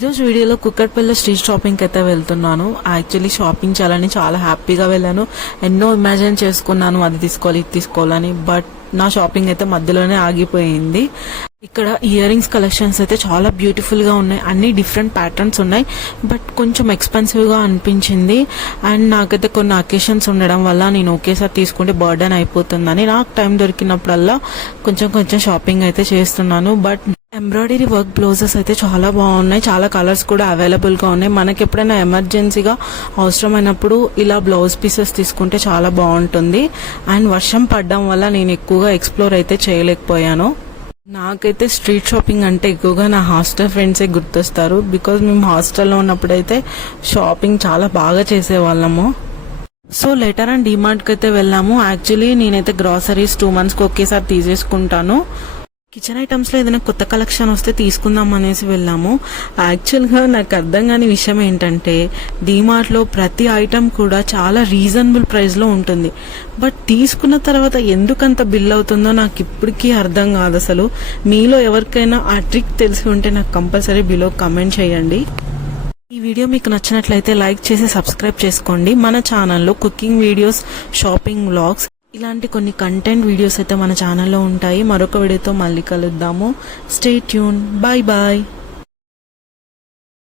ఈరోజు వీడియోలో కుక్కట్పల్లి స్ట్రీట్ షాపింగ్కి అయితే వెళ్తున్నాను. యాక్చువల్లీ షాపింగ్ చేయాలని చాలా హ్యాపీగా వెళ్ళాను. ఎన్నో ఇమాజిన్ చేసుకున్నాను, అది తీసుకోవాలి ఇది తీసుకోవాలని. బట్ నా షాపింగ్ అయితే మధ్యలోనే ఆగిపోయింది. ఇక్కడ ఇయర్ రింగ్స్ కలెక్షన్స్ అయితే చాలా బ్యూటిఫుల్ గా ఉన్నాయి. అన్ని డిఫరెంట్ ప్యాటర్న్స్ ఉన్నాయి, బట్ కొంచెం ఎక్స్పెన్సివ్ గా అనిపించింది. అండ్ నాకైతే కొన్ని అకేషన్స్ ఉండడం వల్ల నేను ఒకేసారి తీసుకుంటే బర్డెన్ అయిపోతుందని నాకు టైం దొరికినప్పుడల్లా కొంచెం షాపింగ్ అయితే చేస్తున్నాను. బట్ ఎంబ్రాయిడరీ వర్క్ బ్లౌజెస్ అయితే చాలా బాగున్నాయి. చాలా కలర్స్ కూడా అవైలబుల్ గా ఉన్నాయి. మనకి ఎప్పుడైనా ఎమర్జెన్సీగా అవసరమైనప్పుడు ఇలా బ్లౌజ్ పీసెస్ తీసుకుంటే చాలా బాగుంటుంది. అండ్ వర్షం పడడం వల్ల నేను ఎక్కువగా ఎక్స్ప్లోర్ అయితే చేయలేకపోయాను. నాకైతే స్ట్రీట్ షాపింగ్ అంటే ఎక్కువగా నా హాస్టల్ ఫ్రెండ్సే గుర్తొస్తారు. బికాజ్ మేము హాస్టల్లో ఉన్నప్పుడైతే షాపింగ్ చాలా బాగా చేసేవాళ్ళము. సో లెటర్ అండ్ డిమార్ట్కి అయితే వెళ్ళాము. యాక్చువల్లీ నేనైతే గ్రాసరీస్ 2 monthsకి ఒకేసారి తీసేసుకుంటాను. కిచెన్ ఐటమ్స్లో ఏదైనా కొత్త కలెక్షన్ వస్తే తీసుకుందాం అనేసి వెళ్ళాము. యాక్చువల్గా నాకు అర్థం కాని విషయం ఏంటంటే డీమార్ట్లో ప్రతి ఐటమ్ కూడా చాలా రీజనబుల్ ప్రైస్లో ఉంటుంది. బట్ తీసుకున్న తర్వాత ఎందుకంత బిల్ అవుతుందో నాకు ఇప్పటికీ అర్థం కాదు అసలు. మీలో ఎవరికైనా ఆ ట్రిక్ తెలిసి ఉంటే నాకు కంపల్సరీ బిలో కమెంట్ చేయండి. ఈ వీడియో మీకు నచ్చినట్లయితే లైక్ చేసి సబ్స్క్రైబ్ చేసుకోండి. మన ఛానల్లో కుకింగ్ వీడియోస్, షాపింగ్ వ్లాగ్స్ ఇలాంటి కొన్ని కంటెంట్ వీడియోస్ అయితే మన ఛానల్లో ఉంటాయి. మరొక వీడియోతో మళ్ళీ కలుద్దాము. Stay tune. Bye bye.